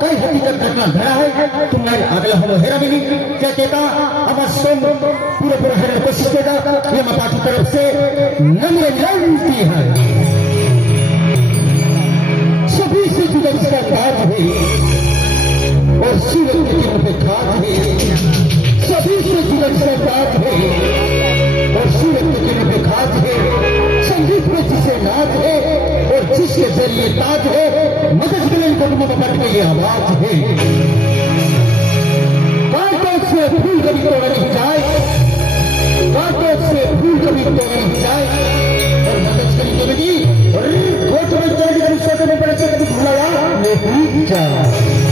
काही हकीकत घटना घडा है तुम्हारे अगला हम हेरा भी क्या कहता अब सोम पूरे पूरे हेरा कोशिश केता ये माता की तरफ से नम्र विनती है सभी से जुड़ा इसका ताज है और सूरज के किरण पे खाज है सभी से जुड़ा इसका ताज है और सूरज के किरण पे खाज है संगीत में जिसे नाच है और जिसके जरिए ताज है मदद के लिए कुटुंब बट में ये आवाज है कांटों से फूल कभी तोड़ा नहीं जाए कांटों से फूल कभी तोड़ा नहीं जाए और मदद के लिए भी कोच में चढ़ी कभी सोते में पड़े से कभी भूला नहीं जाए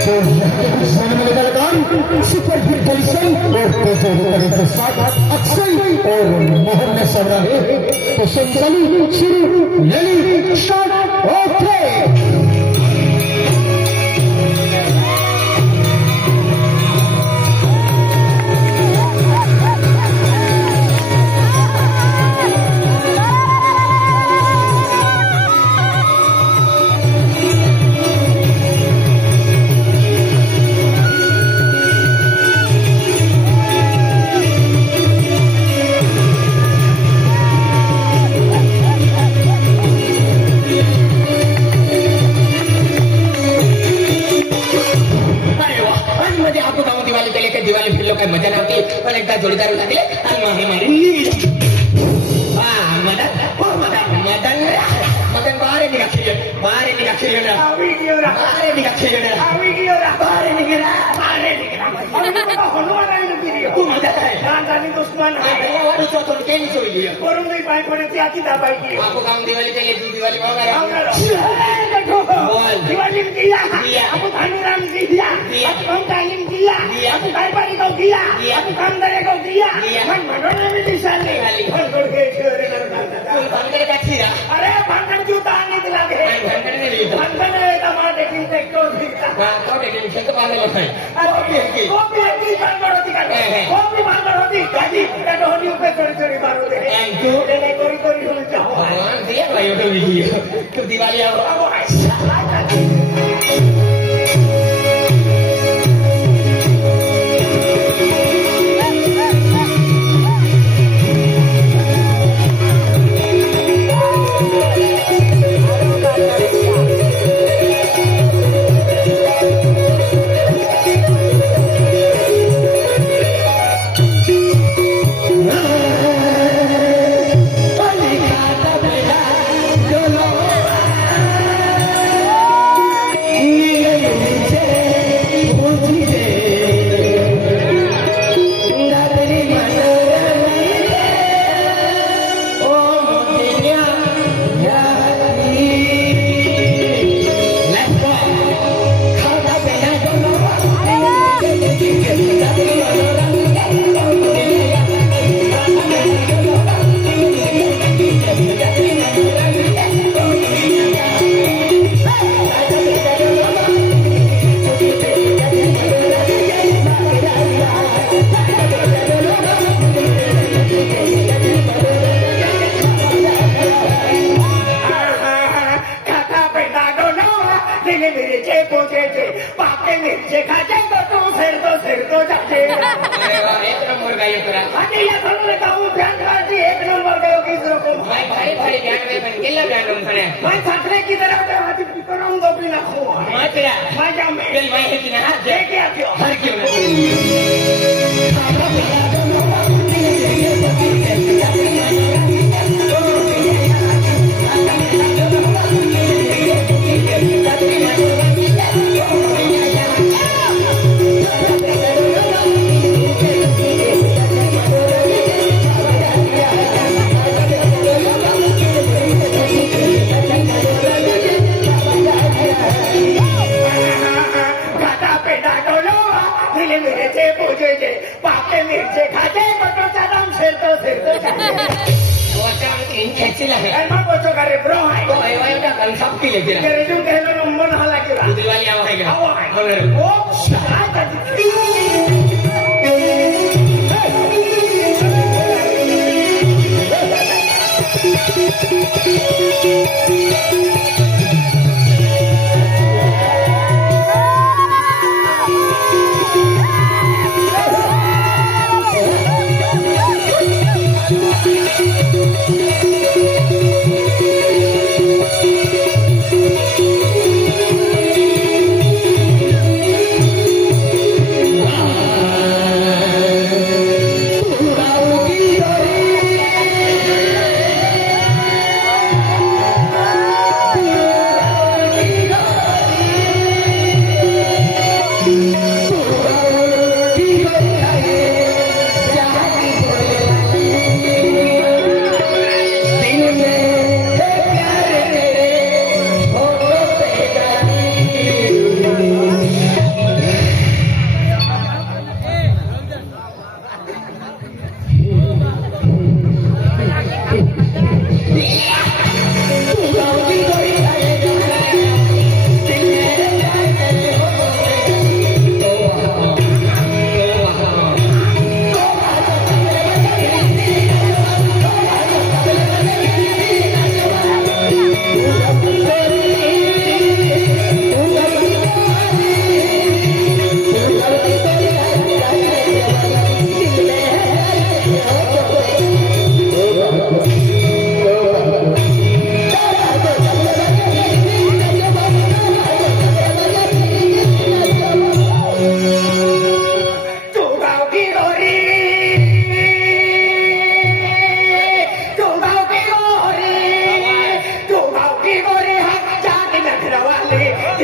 तो यहाँ के कुछ समय में लगातार सुपर हिट पोलिसन और तेजो होकर के साथ अक्षय और मोहन ने सब रहे तो संचाली शुरू लेनी स्टार्ट ओके मजा नव्हती पण एकदा जोडीदार उठा दिले आणि मागे मारी मदन मदन मदन बारे निघा खेळ बारे निघा खेळ बारे निघा खेळ बारे निघा बारे निघा तू मदन आहे दुश्मन केली चोरी करून नाही पाय पडते आधी दाबायची आपको काम दिवाळी के लिए दिवाळी बोल दिवाळी किया आपको धनुराम दिया हम तालीम किया आपको गायपारी को किया आपको काम दरे को किया हम मनोरंजन में निशान नहीं वाली भंगड़ के छोरे तू भंगड़ का खीरा अरे भंगड़ जूता नहीं दिला के भंगड़ ने ली भंगड़ ने टमाटर देखी टेक्टो दिखता हां तो देखी खेत पाले लखाई कॉपी की भंगड़ होती का कॉपी भंगड़ होती गाजी का होनी ऊपर चढ़ी मारो दे तू ले कोरी हो जाओ हां दे भाई वो वीडियो तो दिवाली आओ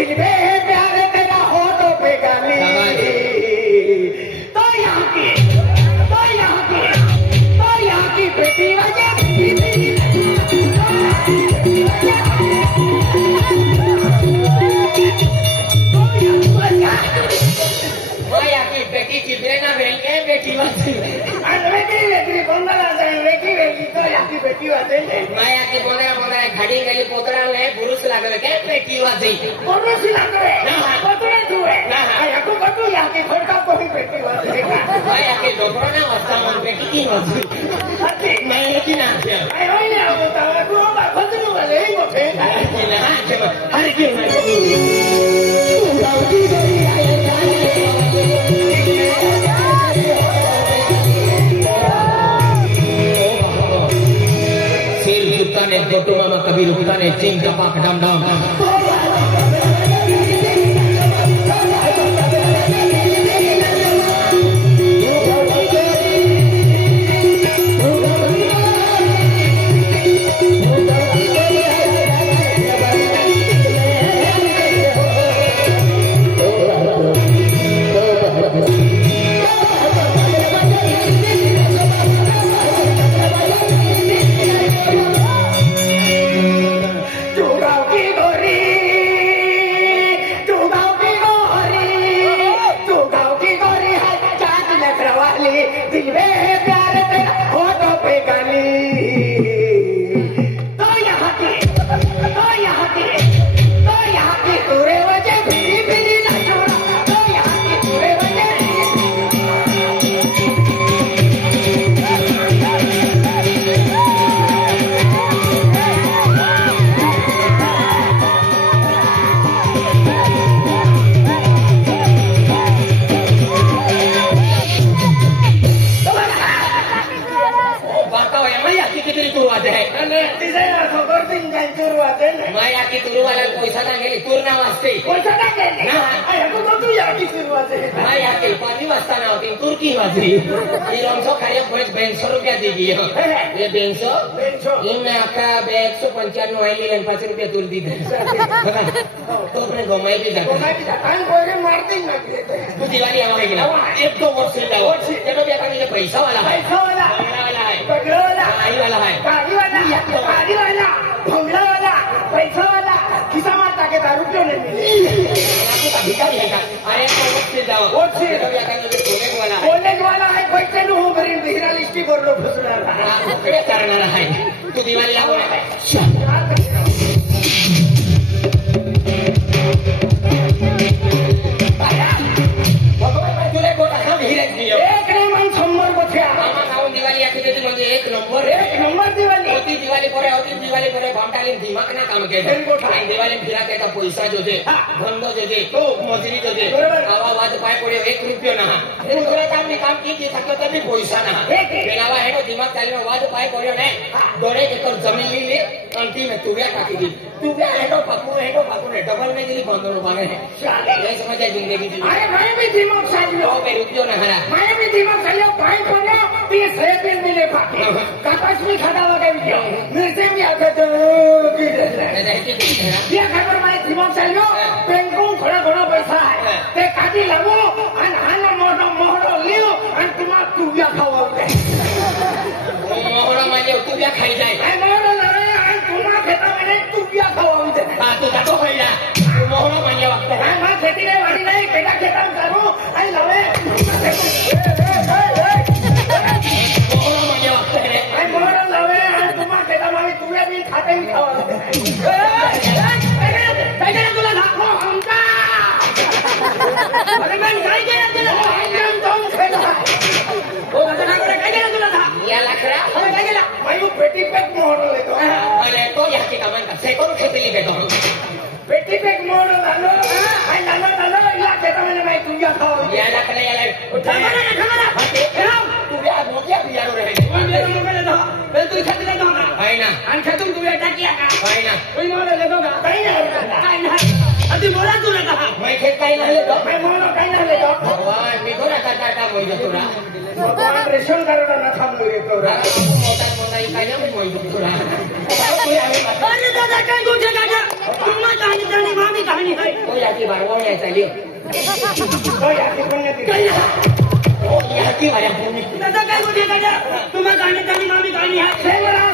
दिल में प्यार तेरा होठों पे गाली तो यहाँ की बेटी वजह बेटी चिपरे ना भेल के बेटी वासी बेटी बंदला बेटी तो यहाँ की बेटी वाते माया की बोंदरा घड़ी गली पोतरा ले बुरुस लागल के बेटी वासी पुरुष लागले पोतरे तुए याको बतू यहाँ की घरका कोई बेटी वाते माया के डोकरा ना वास्ता मन बेटी की वासी मैं की ना आई होइले अब तावा तू बा खजनु वाले ही मोठे हर की गोटू मामा कभी रुकता नहीं चिंग टपाक डम डम ₹195 तुल दी तो अपने घुमाई भी जाते तू दिवाली हमारे गिला एक तो वर्ष जाओ चलो देखा नहीं पैसा वाला है आई वाला है भंगला वाला पैसा वाला खिसा मारता के दारू क्यों नहीं मिले भिखारी है का अरे तो वर्ष जाओ कॉलेज वाला है पैसे नु हो बरी बिहरा लिस्टी बोललो फसणार काय करणार आहे तू दिवाळीला बोला दिवाली पर भामटाली दिमाग ना काम के दिवाली फिरा के पैसा जो दे धंधो जो दे मजुरी जो दे आवाज पाय पड़े ₹1 ना काम की सकते तभी पैसा ना बेनावा है दिमाग चाली में आवाज पाय पड़े ने दोड़े के जमीन ली अंतिम में तुरिया काटी दी तुरिया हेडो पाकू ने डबल में गिरी बंद भागे है ये समझ जाए जिंदगी की अरे मैं भी दिमाग चालियो ₹1 ना हरा मैं भी दिमाग चालियो पाय पड़े 30 दिन मिले पाके कागज में खाता लगा दियो मिर्चे भी आके तो ये खबर मैं दिमाग चालियो बैंकों थोड़ा घणो पैसा है ते काटी लागो अन हानो मोहरो लियो अन तुम्हारा तुरिया खाओ मोहरो माने तुरिया खाई जाए मोहरो लगे अन तुम्हारा खेता में तुरिया खाओ हां तो जातो पहिला मोहरो माने वक्त है मैं खेती रे वाड़ी नहीं बेटा खेता में करूं आई लवे मोहरो माने वक्त है आई मोहरो लवे अन तुम्हारा खेता में तुरिया भी खाते ही खाओ तुला नाको हमका अरे मैं काय केलं तुला एकदम दोन खेळला ओ दादा काय केलं तुला या लाकड़ा अरे काय केलं मायू पेटी पेक मोहरो लेतो अरे तो याची कामन से कोण खेतली बेटो पेटी पेक मोहरो लालो आई लालो या खेता में मैं तुझ्या खाओ या लाकड़ा याला ठमरा तू या मोठ्या पियानो रे बेल तू खेत ले जाना है ना आणि खेतून तू बेटा किया का है ना कोई मोहरो लेतो का काही नाही अति मोरा तू लेता मैं खेत काही नाही लेतो मैं मोहरो काही नाही लेतो भगवान मी कोणा टाटा मोई देतो ना भगवान रेशन करणं ना थांबलो येतो मोठा नाही काय नाही माहिती तुला अरे दादा काय गोष्ट दादा तुम्हाला कहाणी जाणी मामी कहाणी है तो याची बारवण आहे चालली तो याची पुण्यतिथी काय याची अरे भूमी दादा काय गोष्ट दादा तुम्हाला कहाणी जाणी मामी कहाणी है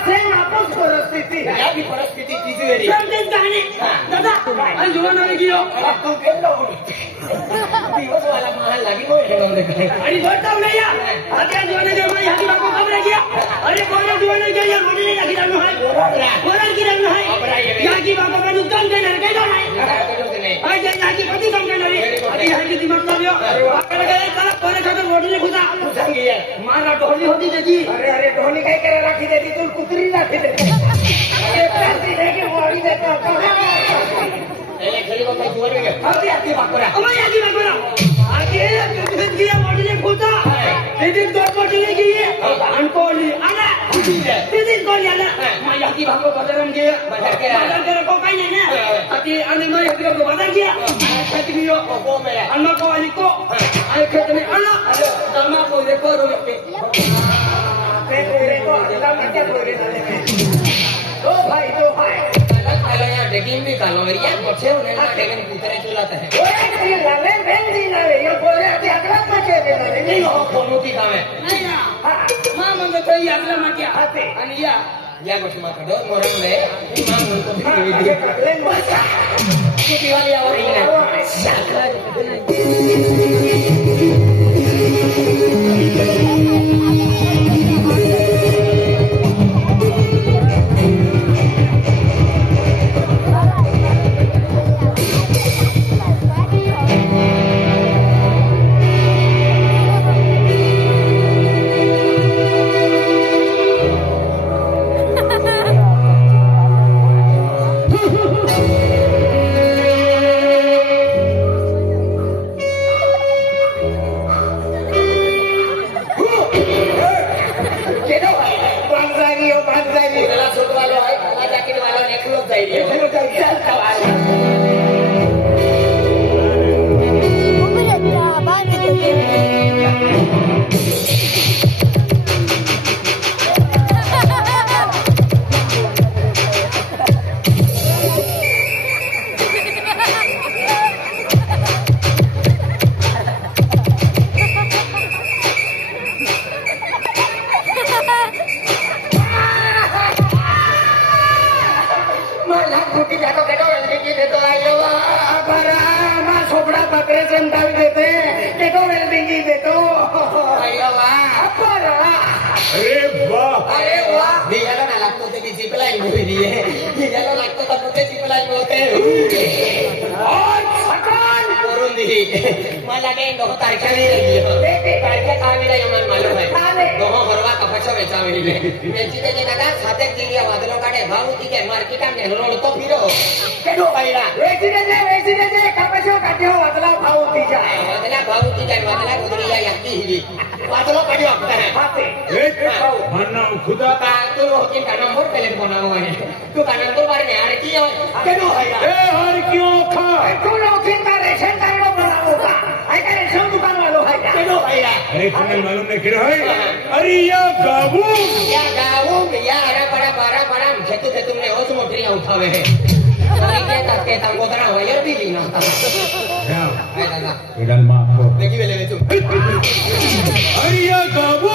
सेम आपस परिस्थिती या भी परिस्थिती किती वेळी समजेल कहाणी दादा आणि जुवान आले गियो तू केलो दिवस वाला महाल लागी कोण ठेवले काय आणि बोलता नाही या आता जुवाने जे मला हाती बाको खबर गया अरे कोण जुवाने जे या रोडीने लागी जाणू है कोण की जाणू है याकी बाको का दुकान देणार काय नाही अरे याकी कधी काम करणार अरे हाती दिमाग लावयो आपल्याला काय चला कोण खातो रोडीने खुदा सांगी मारा ढोली होती त्याची अरे ढोली काय करायला राखी देती तू कुत्री राखी देते अरे प्लास्टिक आहे की वाडी देतो ए खेळी बघ जुवान गे हाती हाती बाकरा अमर याकी बाको आगे तुझे दिया रोडीने खुदा तेरी दो रोडीने की अनकोली आना तेरी कोली आना मैं याकी बाको बदरम गया बाजार के बाजार के को काही नाही ना अति आणि मैं याकी बाको बाजार गया खेती गियो को मेरा अन्ना को वाली को आए खेत में अन्ना दमा को देखो रो ते कोरे को अल्लाह में क्या कोरे दो भाई काला या डेगिंग भी कालो या बच्चे होने ना डेगिंग भीतर चलाता है ओए ये लाले बेन दी ना ये बोले अति अगला बच्चे दे नहीं हो कोनो की काम है नाही ना मां मंग तो यातला मागे हाते आणि या गोष्टी माकडो मोरन ले मां म्हणतो ले बसा की दिवाळी आवर मला काही 9 तारखेला कामीला यमन मालूम है 9 भरवा कपाचा वेचावे त्याची त्याची दादा सातेक दिली वादलो काढे भाव होती के मार्केट में रोड तो फिरो केडो बाईला वेची दे कपाचो काढे वादला भाव होती जाय वादला गुदरी या याती हिली वादलो काढी वापता है हाते मन्ना खुदा का तू होती का नंबर पहले बनाओ है तू का नंबर बारे में आड़ की केडो बाईला ए हर क्यों खा तू होती का रेशन कार्ड बनाओ का आई का रेशन दुकान वालों है केडो बाईला अरे तुम्हें मालूम नहीं किधर है अरे या गावू या अरे बड़ा खेतू तुमने होश मोटरी उठावे है के गोदरा वायर भी लीना इधर माँ को देखी वेले तू अरे या गावू